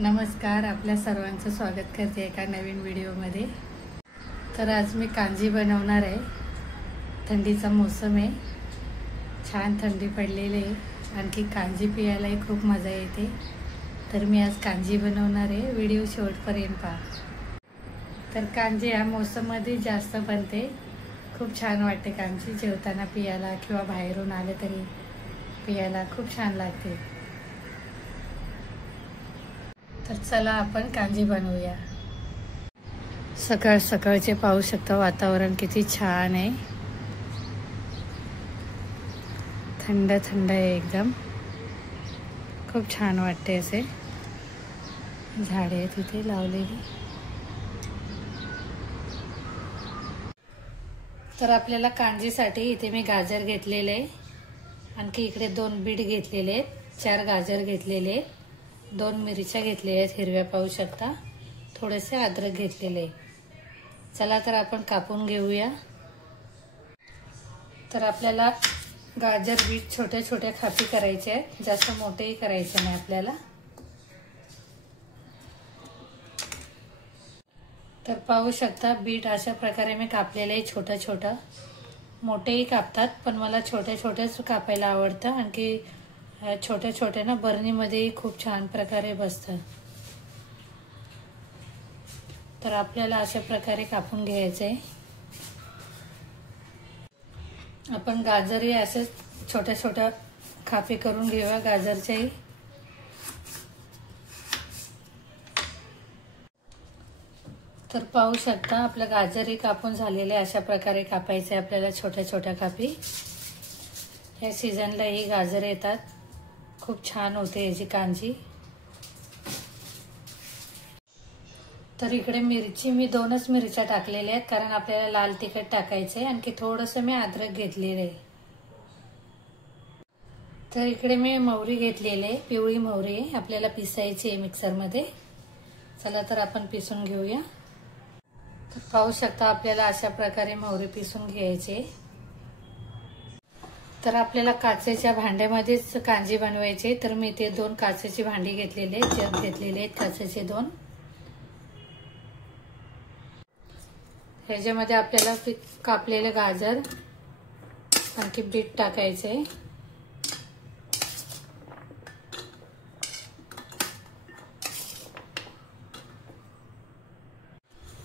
नमस्कार, आपल्या सर्वांचं स्वागत करते एका नवीन व्हिडिओमध्ये। तर आज मी कांजी बनवणार आहे। थंडीचा मौसम आहे, छान थंडी पडलेली आहे, आणखी कांजी पियायलाही खूप मजा येते। तर मी आज कांजी बनवणार आहे, व्हिडिओ शेवटपर्यंत पहा। तर कांजी या मौसममध्ये जास्त बनते, खूप छान वाटते। कांजी जेवताना पियायला किंवा बाहेरून आले तरी पियायला खूप छान लागते। तर चला आपण कांजी बनवूया। सकाळ सकाळचे पाहू शकता वातावरण किती छान आहे, थंड थंड आहे एकदम, खूप छान वाटते। असे झाडे तिथे लावलेली। तर आपल्याला कांजीसाठी इथे मी गाजर घेतलेले, आणखी इकडे 2 बीट घेतलेले, 4 गाजर घेतलेले, 2 मिरच्या घेतलेल्या आहेत हिरव्या पाहू शकता, थोडेसे अद्रक घेतलेले। चला तर आपण कापून घेऊया। तर आपल्याला गाजर बीट छोट्या छोट्या खापी करायचे आहेत, जास्त मोठेही करायचे नाही आपल्याला। तर पाहू शकता बीट अशा प्रकारे मी कापलेले आहे छोटा छोटा। मोठेही कापतात, पण मला छोटे छोटेच कापायला आवडतं, आणखी छोटे छोटे ना बरणीमध्ये खूप छान प्रकारे बसतं। तर आपल्याला अशा प्रकारे कापून घ्यायचे। आपण गाजरही असे छोट्या छोट्या खापी करून घेऊया गाजरच्याही। तर पाहू शकता आपलं गाजरही कापून झालेले, अशा प्रकारे कापायचे आपल्याला छोट्या छोट्या खापी। या सीझनला ही गाजर येतात, खूप छान होते याची कांजी। तर इकडे मिरची मी 2च मिरच्या टाकलेल्या आहेत, कारण आपल्याला लाल तिखट टाकायचे, आणखी थोडंसं मी अद्रक घेतलेलं आहे। तर इकडे मी मोहरी घेतलेली, पिवळी मोहरी आपल्याला पिसायची आहे मिक्सरमध्ये। चला तर आपण पिसून घेऊया। तर पाहू शकता आपल्याला अशा प्रकारे मोहरी पिसून घ्यायची। तर आपल्याला काचेच्या भांड्यामध्येच कांजी बनवायची, तर मी ते 2 काचेची भांडी घेतलेले, जग घेतलेले आहेत काचेचे 2। ह्याच्यामध्ये आपल्याला कापलेले गाजर आणखी बीट टाकायचे।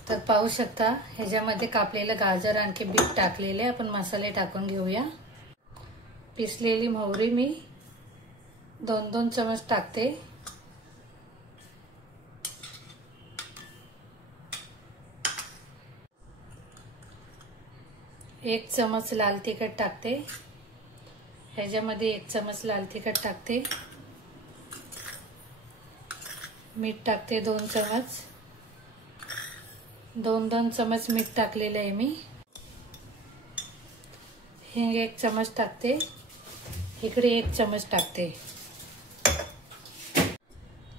तर पाहू शकता ह्याच्यामध्ये कापलेलं गाजर आणखी बीट टाकलेले, आपण मसाले टाकून घेऊया। पिसलेली मोहरी मी 2-2 चमच टाकते। 1 चमच लाल तिखट टाकते, ह्याच्यामध्ये 1 चमच लाल तिखट टाकते। मीठ टाकते 2 चमच, 2-2 चमच मीठ टाकलेलं आहे मी। हिंग 1 चमच टाकते, इकडे 1 चमच टाकते।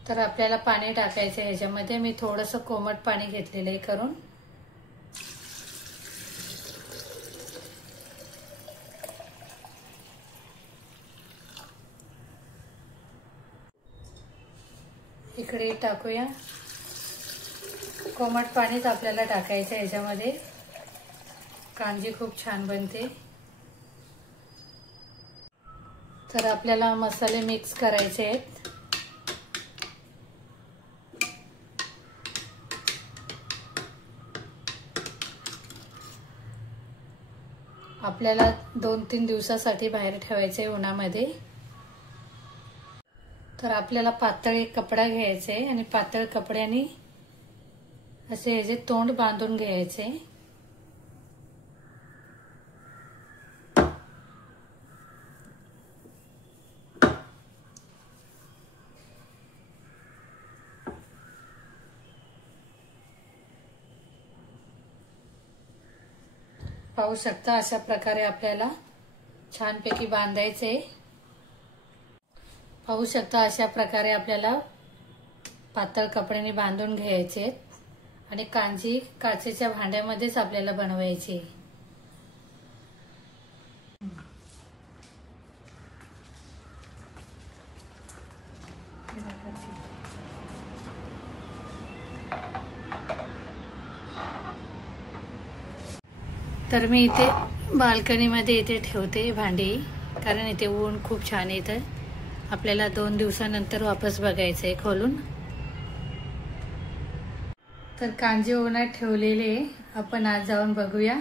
तर आपल्याला पाणी टाकायचं आहे ह्याच्यामध्ये, मी थोडंसं कोमट पाणी घेतलेलं आहे करून। इकडे टाकूया, कोमट पाणीच आपल्याला टाकायचं आहे ह्याच्यामध्ये, कांजी खूप छान बनते। तर आपल्याला मसाले मिक्स करायचे आहेत। आपल्याला 2-3 दिवसासाठी बाहेर ठेवायचे उन्हामध्ये। तर आपल्याला पातळ एक कपडा घ्यायचा आहे, आणि पातळ कपड्याने असे ह्याचे तोंड बांधून घ्यायचे। पाहू शकता अशा प्रकारे आपल्याला छानपैकी बांधायचे। पाहू शकता अशा प्रकारे आपल्याला पातळ कपड्याने बांधून घ्यायचे, आणि कांजी काचेच्या भांड्यामध्येच आपल्याला बनवायची। तर मी इथे बाल्कनीमध्ये इथे ठेवते भांडी, कारण इथे ऊन खूप छान येतं. आपल्याला 2 दिवसानंतर वापस बघायचं आहे खोलून. तर कांजी उन्हात ठेवलेले आपण आज जाऊन बघूया.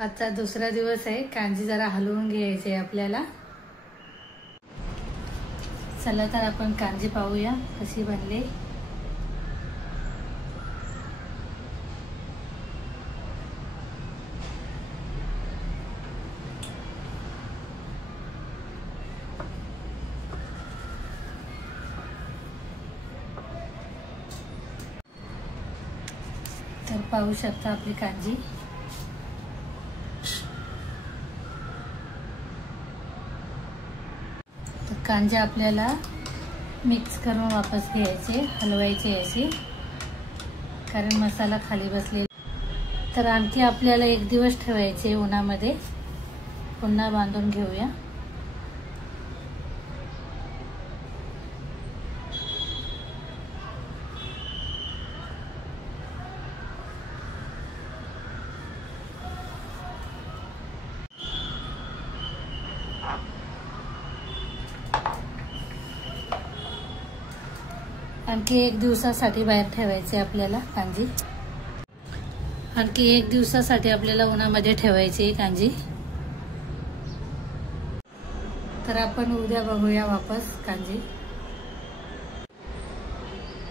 आजचा दुसरा दिवस आहे. कांजी जरा हलवून घ्यायची आहे आपल्याला. चला तर आपण कांजी पाहूया कशी बनली. तर पाहू शकता आपली कांजी. तर कांजी आपल्याला मिक्स करून वापस घ्यायचे, हलवायचे असे, कारण मसाला खाली बसले. तर आणखी आपल्याला 1 दिवस ठेवायचे उन्हामध्ये. पुन्हा बांधून घेऊया. आणखी 1 दिवसासाठी बाहेर ठेवायचे आपल्याला कांजी. आणखी 1 दिवसासाठी आपल्याला उन्हामध्ये ठेवायची कांजी. तर आपण उद्या बघूया वापस कांजी.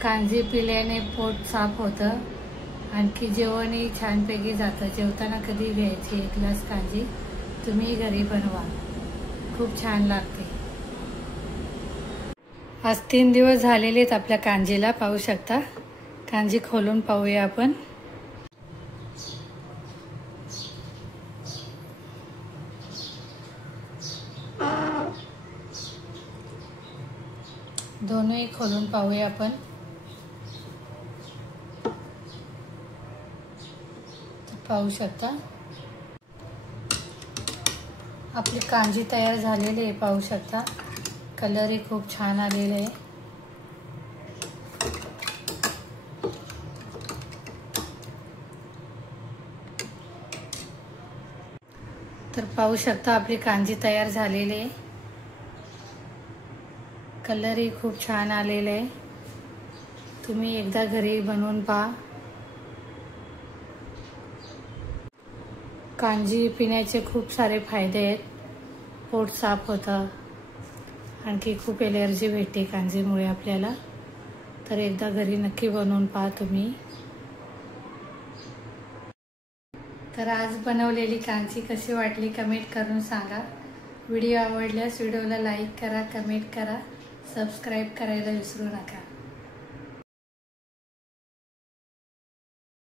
कांजी पिल्याने पोट साफ होतं. आणखी जेवणही छानपैकी जातं. जेवताना कधी घ्यायची 1 ग्लास कांजी. तुम्ही घरी बनवा, खूप छान लागते. आज 3 दिवस झालेलेत आपल्या कांजीला. पाहू शकता. कांजी खोलून पाहूया आपण. दोन्ही खोलून पाहूया आपण. पाहू शकता आपली कांजी तयार झालेली आहे. पाहू शकता कलरही खूप छान आलेला आहे. तर पाहू शकता आपली कांजी तयार झालेली आहे. कलरही खूप छान आलेला आहे. तुम्ही एकदा घरी बनवून पहा. कांजी पिण्याचे खूप सारे फायदे आहेत. पोट साफ होतं. आणखी खूप एलर्जी भेटते कांजीमुळे आपल्याला. तर एकदा घरी नक्की बनवून पहा तुम्ही. तर आज बनवलेली कांजी कशी वाटली कमेंट करून सांगा. व्हिडिओ आवडल्यास व्हिडिओला लाईक करा, कमेंट करा, सबस्क्राईब करायला विसरू नका.